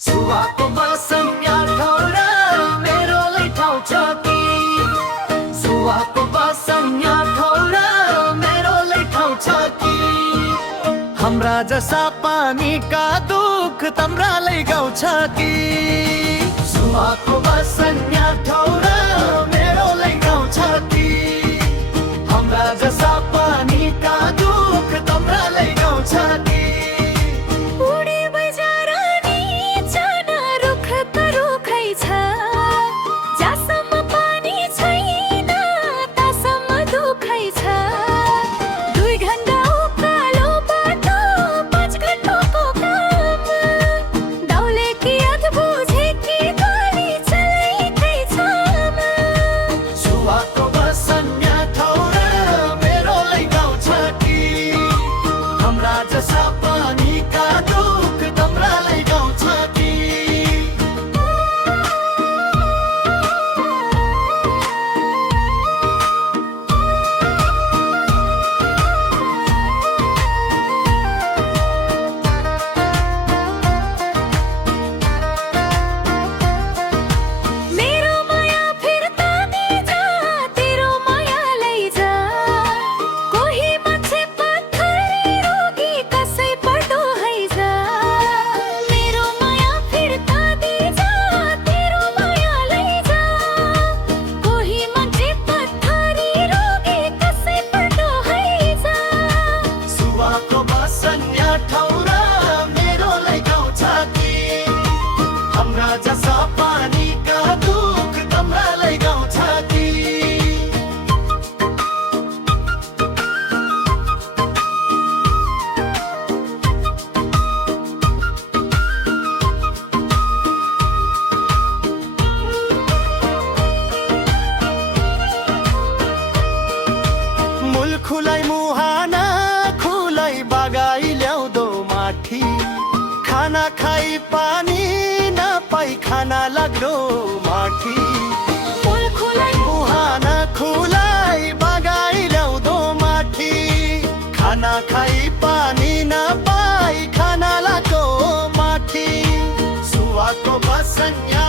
सुवाको बसन्या ठौरा मेरोलाई ठाउँ छ कि सुवाको बसन्या ठौरा मेरोलाई ठाउँ छ कि हाम्रा जसा पानीका दुख तम्रालाई गाउँछ कि सुवाको बसन्या ठौरा मेरोलाई गाउँछ कि हाम्रा जसा पानीका दुख तम्रालाई गाउँछ कि जसा पानीका दुख तम्रालाई गाउँछ कि मूल खुलाई मुहाना खुलाई बागाई ल्याउँदो माथि खाना खाई पानी खाना लाग्दो माथि मुहाना खुलाई बागाई ल्याउँदो माथि खाना खाई पानी नपाई खाना लाग्दो माथि सुवाको बसन्या